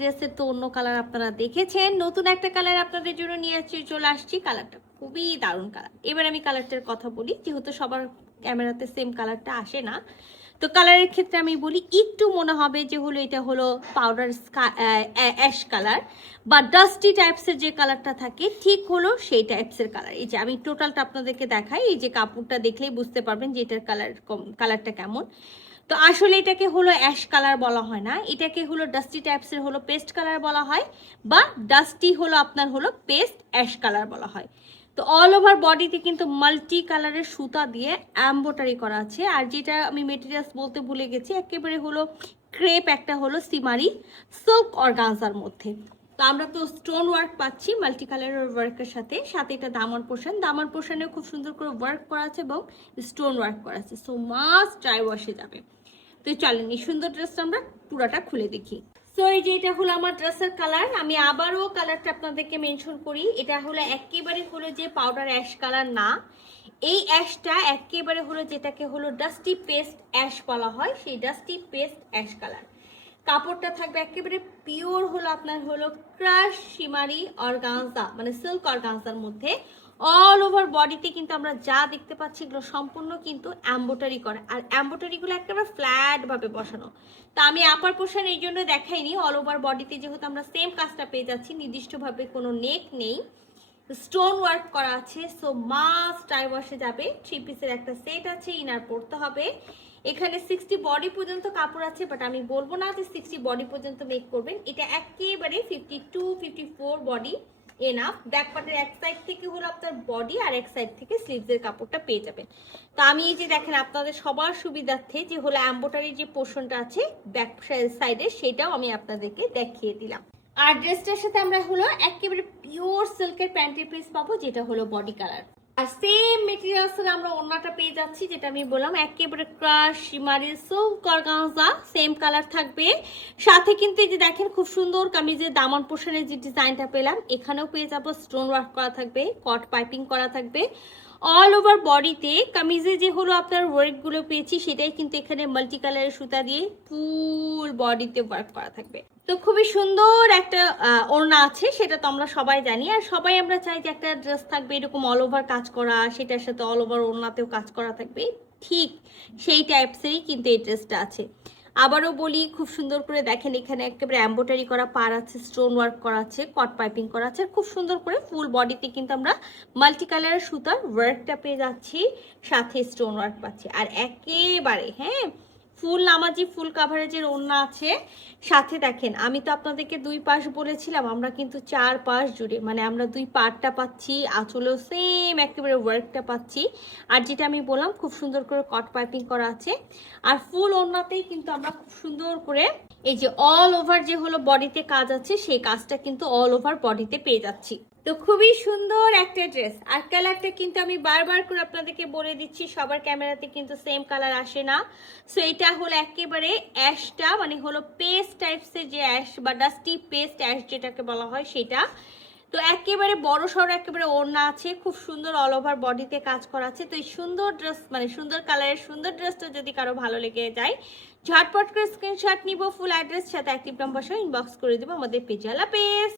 ড্রেসের তো অন্য কালার আপনারা দেখেছেন, নতুন একটা কালার আপনাদের জন্য নিয়ে চলে আসছি। কালারটা খুবই দারুণ কালার। এবার আমি কালারটার কথা বলি, যেহেতু সবার ক্যামেরাতে সেম কালারটা আসে না, তো কালারের ক্ষেত্রে আমি বলি একটু মনে হবে যে হলো এটা হলো পাউডার অ্যাশ কালার বা ডাস্টি টাইপসের যে কালারটা থাকে, ঠিক হলো সেই টাইপসের কালার। এই যে আমি টোটালটা আপনাদেরকে দেখাই, এই যে কাপড়টা দেখলেই বুঝতে পারবেন যে এটার কালারটা কেমন। তো আসলে এটাকে হলো অ্যাশ কালার বলা হয় না, এটাকে হলো ডাস্টি টাইপসের হলো পেস্ট কালার বলা হয়, বা ডাস্টি হলো আপনার হলো পেস্ট অ্যাশ কালার বলা হয়। তো অল ওভার বডিতে কিন্তু মাল্টি কালারের সুতা দিয়ে এমব্রয়ডারি করা আছে। আর যেটা আমি মেটেরিয়ালস বলতে ভুলে গেছি, একেবারে হলো ক্রেপ একটা হলো সিমারি সিল্ক অর্গানজার মধ্যে। তো আমরা তো স্টোন ওয়ার্ক পাচ্ছি মাল্টি কালারের ওয়ার্কের সাথে সাথে এটা দামান পোর্শনেও খুব সুন্দর করে ওয়ার্ক করা আছে এবং স্টোন ওয়ার্ক করা আছে। সো মাস্ট ড্রাই ওয়াশে যাবে। তো চলেন এই সুন্দর ড্রেসটা আমরা পুরোটা খুলে দেখি। সো এই যে এটা হলো আমার ড্রেসের কালার। আমি আবারও কালারটা আপনাদেরকে মেনশন করি, এটা হলো একেবারে হলো যে পাউডার অ্যাশ কালার না, এই অ্যাশটা একেবারে হলো যেটাকে হলো ডাস্টি পেস্ট অ্যাশ বলা হয়, সেই ডাস্টি পেস্ট অ্যাশ কালার। কাপড়টা থাকবে একেবারে পিওর হলো আপনার হলো ক্রাশ শিমারি অর্গানজা, মানে সিল্ক অর্গানজার মধ্যে। অল ওভার বডিতে কিন্তু আমরা যা দেখতে পাচ্ছি এগুলো সম্পূর্ণ কিন্তু এমব্রয়ডারি করা, আর এমব্রয়ডারিগুলো একেবারে ফ্ল্যাট ভাবে বসানো। তা আমি আপার পোর্শন এই জন্য দেখাইনি, অল ওভার বডিতে যেহেতু আমরা সেম কাজটা পেয়ে যাচ্ছি, নির্দিষ্টভাবে কোনো নেক নেই, স্টোন ওয়ার্ক করা আছে। সো মাস্ট টাই ওয়াশে যাবে। 3 পিসের একটা সেট আছে, ইনার পড়তে হবে। এখানে 60 বডি পর্যন্ত কাপড় আছে, বাট আমি বলবো না যে 60 বডি পর্যন্ত মেক করবেন, এটা একেবারে 52-54 বডি এনাফ। ব্যাক পার্টের এক সাইড থেকে হলো আপনার বডি, আর এক সাইড থেকে স্লিভসের কাপড়টা পেয়ে যাবেন। তো আমি এই যে দেখেন আপনাদের সবার সুবিধার্থে যে হলো এমব্রয়ডারি যে পোর্শনটা আছে ব্যাক সাইডে, সেটাও আমি আপনাদেরকে দেখিয়ে দিলাম। আর ড্রেসটার সাথে আমরা হলো একেবারে পিওর সিল্কের প্যান্টের পিস পাবো, যেটা হলো বডি কালার। আর সেম মেটেরিয়ালস আমরা ওড়নাটা পেয়ে যাচ্ছি, যেটা আমি বললাম একেবারে crush shimmery silk organza, same colour থাকবে। সাথে কিন্তু এই যে দেখেন খুব সুন্দর কামিজের দামান পোর্শনের যে ডিজাইনটা পেলাম, এখানেও পেয়ে যাবো স্টোন ওয়ার্ক করা থাকবে, কট পাইপিং করা থাকবে। অল ওভার বডিতে কামিজে যে হলো আপনার ওয়ার্কগুলো পেয়েছি, সেটাই কিন্তু এখানে মাল্টি কালারের সুতা দিয়ে ফুল বডিতে ওয়ার্ক করা থাকবে। তো খুবই সুন্দর একটা ওড়না আছে, সেটা তো আমরা সবাই জানি। আর সবাই আমরা চাই যে একটা ড্রেস থাকবে এরকম অল ওভার কাজ করা, সেটার সাথে অল ওভার ওড়নাতেও কাজ করা থাকবে, ঠিক সেই টাইপসেরই কিন্তু এই ড্রেসটা আছে। আবারও বলি, খুব সুন্দর করে দেখেন এখানে একেবারে এমব্রয়ডারি করা পার আছে, স্টোন ওয়ার্ক করা আছে, কট পাইপিং করা আছে, খুব সুন্দর করে ফুল বডিতে কিন্তু আমরা মাল্টি কালারের সুতার ওয়ার্কটা পেয়ে যাচ্ছি, সাথে স্টোন ওয়ার্ক পাচ্ছি। আর একেবারে হ্যাঁ ফুল নামাজি ফুল কাভারেজের ওড়না আছে। সাথে দেখেন আমি তো আপনাদেরকে 2 পাশ বলেছিলাম, আমরা কিন্তু 4 পাশ জুড়ে, মানে আমরা 2 পার্টটা পাচ্ছি, আঁচলেও সেম একেবারে ওয়ার্কটা পাচ্ছি। আর যেটা আমি বললাম খুব সুন্দর করে কট পাইপিং করা আছে। আর ফুল ওড়নাতেই কিন্তু আমরা খুব সুন্দর করে এই যে অল ওভার যে হলো বডিতে কাজ আছে, সেই কাজটা কিন্তু অল ওভার বডিতে পেয়ে যাচ্ছি। তো খুবই সুন্দর একটা ড্রেস। আর কালারটা কিন্তু আমি বারবার করে আপনাদেরকে বলে দিচ্ছি, সবার ক্যামেরাতে কিন্তু সেম কালার আসে না। সো এটা হলো একেবারে অ্যাশটা, মানে হলো পেস্ট টাইপসের যে অ্যাশ বা ডাস্টি পেস্ট অ্যাশ যেটাকে বলা হয় সেটা। তো একেবারে বড় সড়ো একেবারে ওড়না আছে, খুব সুন্দর অল ওভার বডিতে কাজ করা আছে। তো এই সুন্দর ড্রেস, মানে সুন্দর কালারের সুন্দর ড্রেসটা যদি কারো ভালো লেগে যায়, ঝটপট করে স্ক্রিনশট নিব, ফুল অ্যাড্রেস সাথে অ্যাক্টিভ নাম্বার সহ ইনবক্স করে দেবো আমাদের পেজে। আল্লাহ হাফেজ।